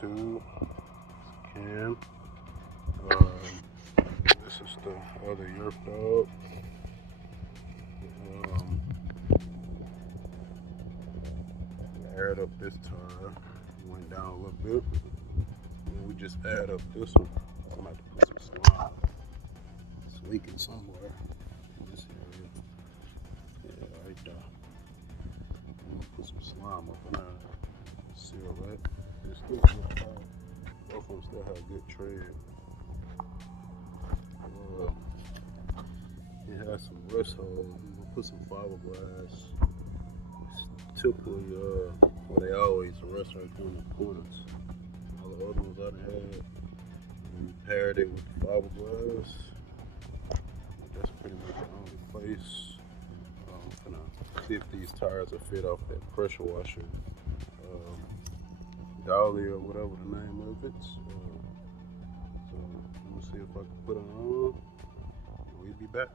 tube, can. This is the other Yerf dog. Aired up this tire. Went down a little bit. And we just aired up this one. I'm about to put some slime. It's leaking somewhere in this area. Yeah, right there. I'm gonna put some slime up in there. Seal that. It's still good tire. Both of them still have good tread. It has some rust holes. I'm gonna put some fiberglass. It's typically where they always rust right there in the corners. All the other ones I done had, we repaired it with the fiberglass. That's pretty much the only place. I'm gonna see if these tires will fit off that pressure washer. Dolly or whatever the name of it. So I'm gonna see if I can put it on. We'll be back.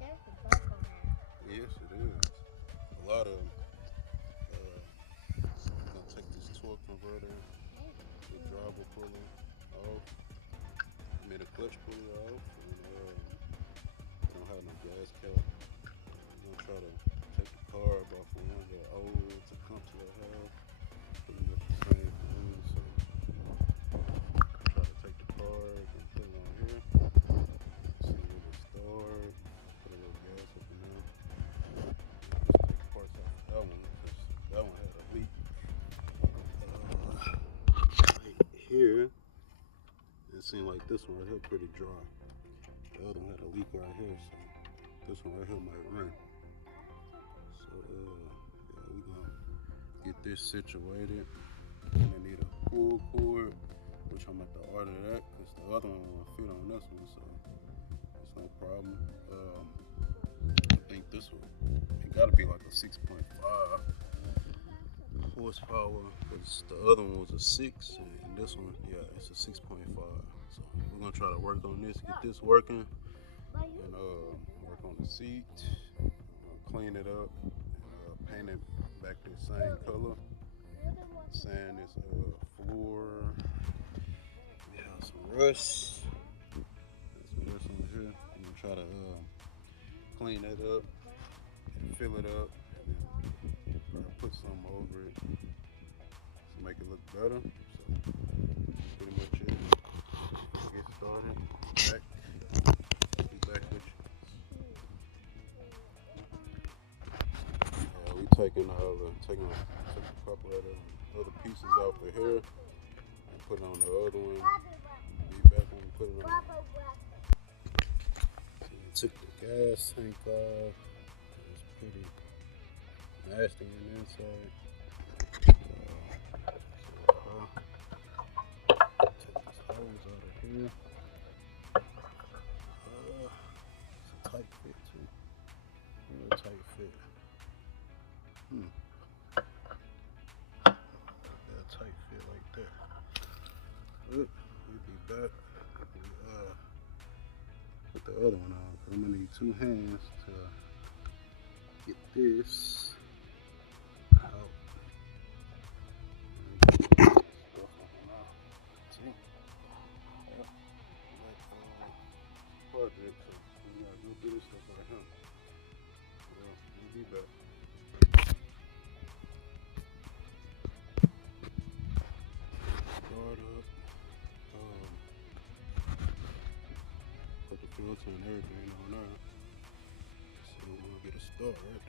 There's the buckle there. Yes, it is. A lot of. I'm gonna take this torque converter, the driver pulley off. I made a clutch pulley off, and don't have no gas cap. I'm gonna try to take the carb off of one of the old Tecumseh I have. Pretty much the same thing. So try to take the carb and put it on here. See where it start. Put a little gas up in there. Just take parts off of that one because that one had a leak. Right here, it seemed like this one right here pretty dry. The other one had a leak right here, so this one right here might run. So yeah, we're gonna get this situated. And I need a pull cord, which I'm at the order that because the other one won't fit on this one, so it's no problem. I think this one, it gotta be like a 6.5 horsepower because the other one was a 6 and this one, yeah, it's a 6.5. So we're gonna try to work on this, get this working, and work on the seat, clean it up, and paint it back the same color. Sand this floor. We have some rust. There's some rust on here. I'm gonna try to clean that up and fill it up, and then put some over it to make it look better. So pretty much it. Get started. Be back with you. We taking a couple of the other pieces off of here and put it on the other one. Be back when we put it on. So we took the gas tank off. It's pretty nasty on the inside. Take this hose out of here. It's a tight fit too. Real tight fit. Tight fit like that. But we'll be back. Put the other one on. I'm gonna need 2 hands to get this out. Project, so we gotta go do this stuff right here. Well, we'll be back. Start up, put the filter and everything on there, so we're gonna get a start.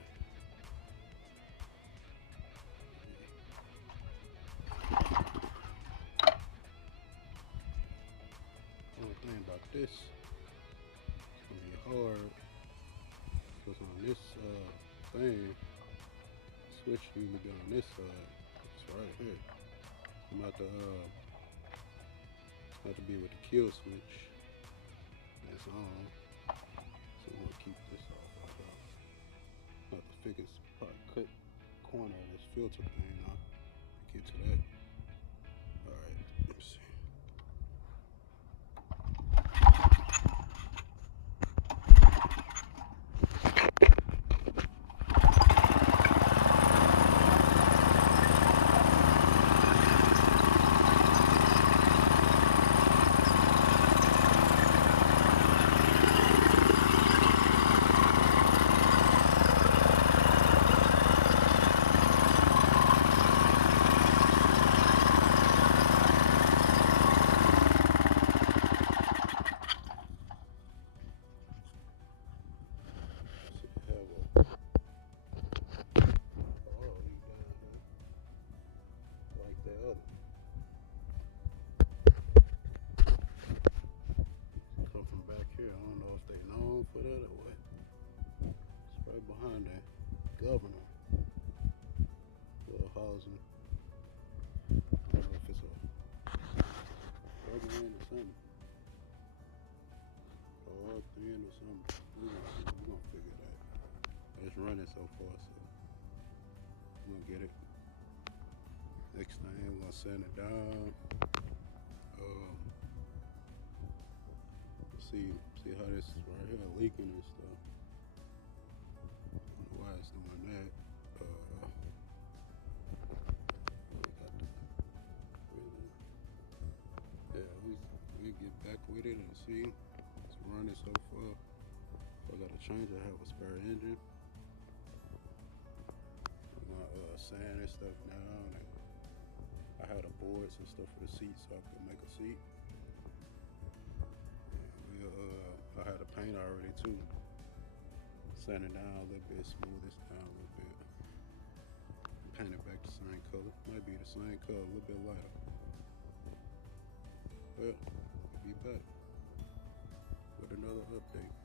Only thing about this, it's gonna be hard because on this thing, switch needs to be on this side. It's right here. I'm about to have to be with the kill switch. It's on. So we'll keep this off right now. Have to figure cut corner of this filter thing off. Get to that. Alright, let's see. pausing. I don't know if it's a plug-in or something. Plugged in or something. We're gonna figure it out. It's running so far, so we're gonna get it. Next thing, we're gonna sand it down. See how this is right here leaking and stuff. I don't know why it's doing that. We get back with it and see. It's running so far. If I gotta change, I have a spare engine. I'm gonna sand and stuff down. And I had the boards and stuff for the seat, so I could make a seat. I had a paint already too. Sand it down a little bit, smooth this down a little bit. Paint it back the same color. Might be the same color, a little bit lighter. Well, we'll be back with another update.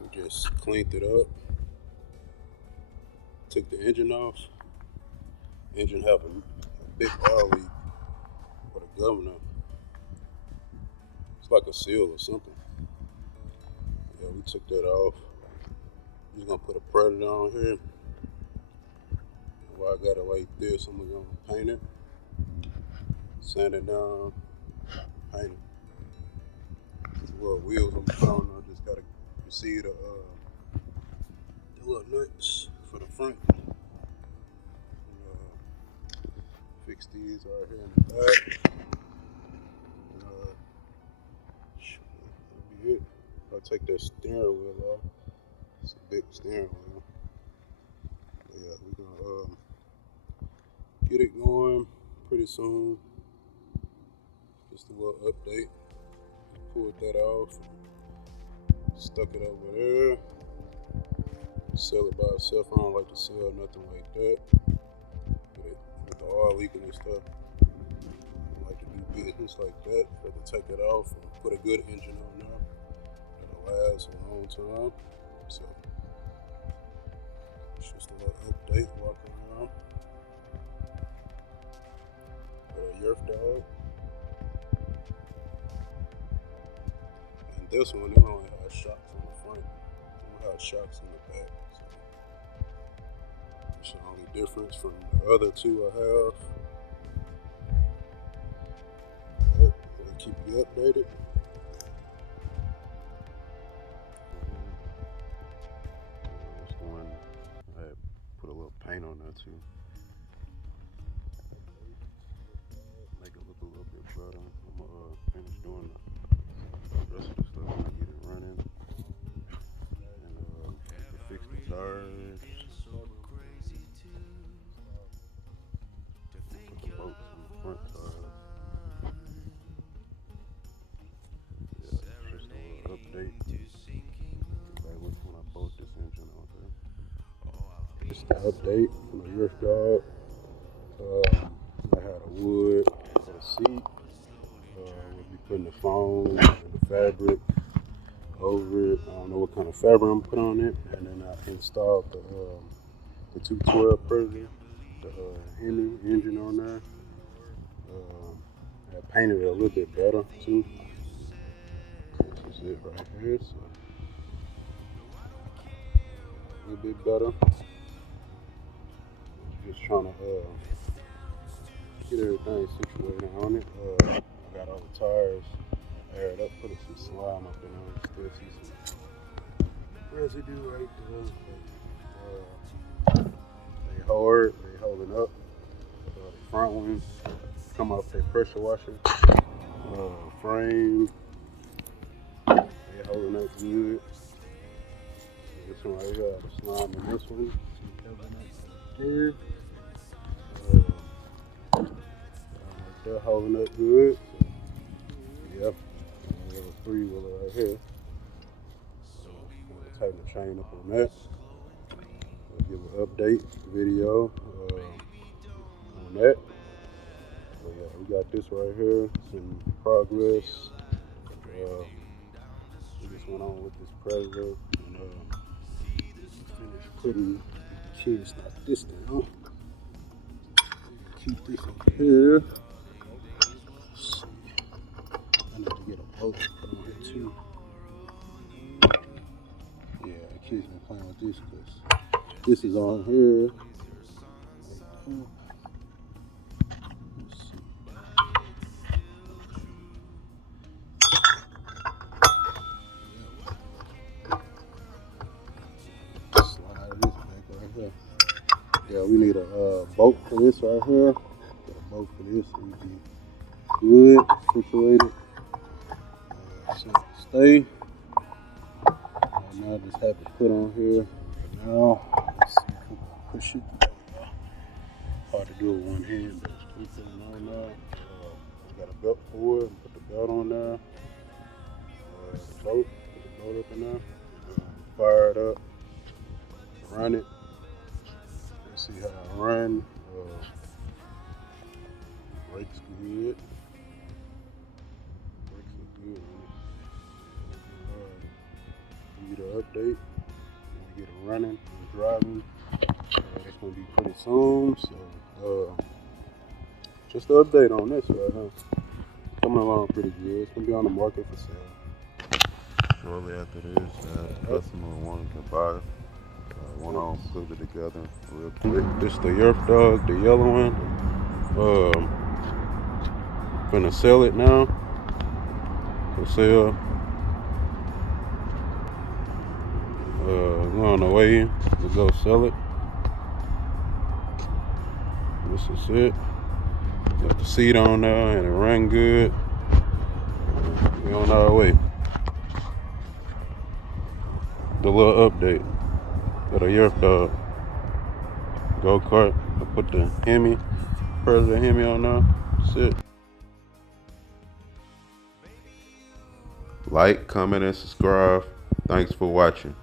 We just cleaned it up. Took the engine off. Engine have a big oil leak for the governor. It's like a seal or something. Yeah, we took that off. Just gonna put a predator on here. While I got it like this, I'm gonna paint it, sand it down, paint it. These little wheels I'm putting on, I just gotta see the little nuts for the front. And, fix these right here in the back. That'll be it. I'll take that steering wheel off. It's a big steering wheel. But yeah, we're gonna get it going pretty soon. Just a little update. Pulled that off, stuck it over there. Sell it by itself. I don't like to sell nothing like that. With the oil leaking and stuff. I don't like to do business like that. Rather take it off and put a good engine on there that'll last a long time. So it's just a little update, walking around with a Yerf dog. And this one, it only has shocks on the front. It don't have shocks on the back. So it's the only difference from the other two I have. But we'll keep you updated. I put a little paint on there too. Make it look a little bit better. I'm gonna finish doing the rest of the stuff when I get it running. And fix the tires. Put the bolts on the front tires. Yeah, just a little update. Back when I bolt this engine on there. Just the update from the Yerf dog. I had a wood for the seat. We'll be putting the foam and the fabric over it. I don't know what kind of fabric I'm putting on it. And then I installed the 212 pressure, the Henry engine on there. I painted it a little bit better too. This is it right here. So a little bit better. Just trying to get everything situated on it. I got all the tires aired up, put some slime up in there. Still see some residue right there. They hard, they holding up. The front ones come off their pressure washer. Frame, they holding up good. This one right here, the slime in this one. Here. They're holding up good. So, yep. We have a 3-wheeler right here. I'm going to tighten the chain up on that. I'll give an update video on that. So yeah, we got this right here. It's in progress. We just went on with this Predator and finished putting Can't stop this down. Keep this up here. Let's see. I need to get a bolt to put on here too. Yeah, the kids been playing with this because this is on here. Let's see. Slide this back right here. Yeah, we need a bolt for this right here. Got a bolt for this so we be good, situated. So stay. And now I just have to put on here for now. Let's see if we can push it. Hard to do with one hand, but it's keep putting it on there. Got a belt for it. Put the belt on there. Bolt. Put the bolt up in there. Fire it up. Run it. Let's see how I run. Brakes good. Brakes are good on it. Give you the update. When we get it running and driving, it's gonna be pretty soon. So just the update on this right now. Coming along pretty good. It's gonna be on the market for sale. Shortly after this, the customer wanted to buy. Went on, put it together real quick. This the Yerf dog, the yellow one. Gonna sell it now. For sale. We're on the way to go sell it. This is it. Got the seat on there and it ran good. We on our way. The little update of the Yerf dog. Go kart. I put the Hemi, President Hemi on there. That's it. Like, comment, and subscribe. Thanks for watching.